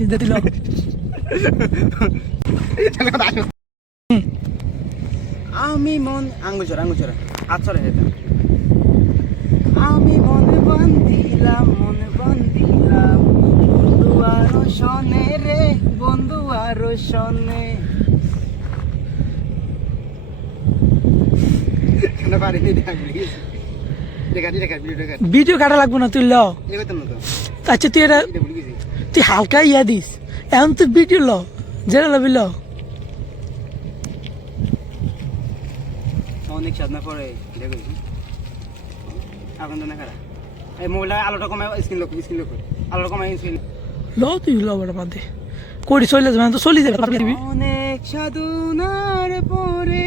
চিন্তা দিল আমি মন আঙ্গুচর হাত চলে যেতাম আমি মনে বান্ধিলাম বন্ধু আরো শোনে রে বন্ধু আরো শোনে ভিডিও কাটা লাগবো না তুই ল আচ্ছা তুই এটা তুই হালকা ইয়া দিস এখন তুই ভিডিও ল যেটা লবি ল অনেক সাধনা পরে এখন তো না খারাপ এই মোবাইলটা আলোটা কমায় স্ক্রিন লক আলোটা কমায় স্ক্রিন ল তুই ল বড় বাদ দে করি চলে যাবে তো চলি যাবে অনেক সাধনার পরে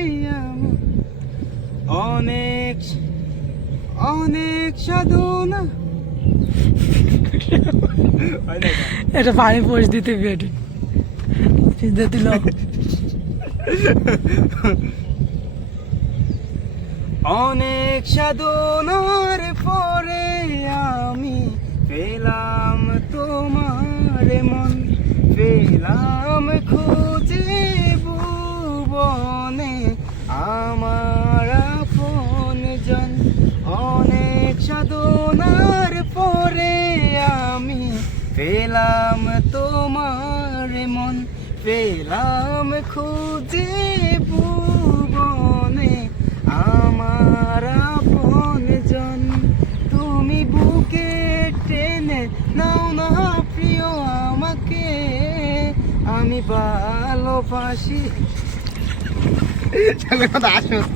আমি অনেক সাধনা এটা পানি পৌঁছ দিতে বেটে চিন্তা দিল অনেক সাধনার পরে আমি পেলাম তোমার মন পেলাম খুঁজে ভুবনে আমার আপনজন অনেক সাধনার পরে আমি পেলাম তোমার মন পেলাম খুঁজে ভুবনে আমার আপনজন তুমি বুকে টেনে নাও না প্রিয় আমাকে আমি ভালোবাসি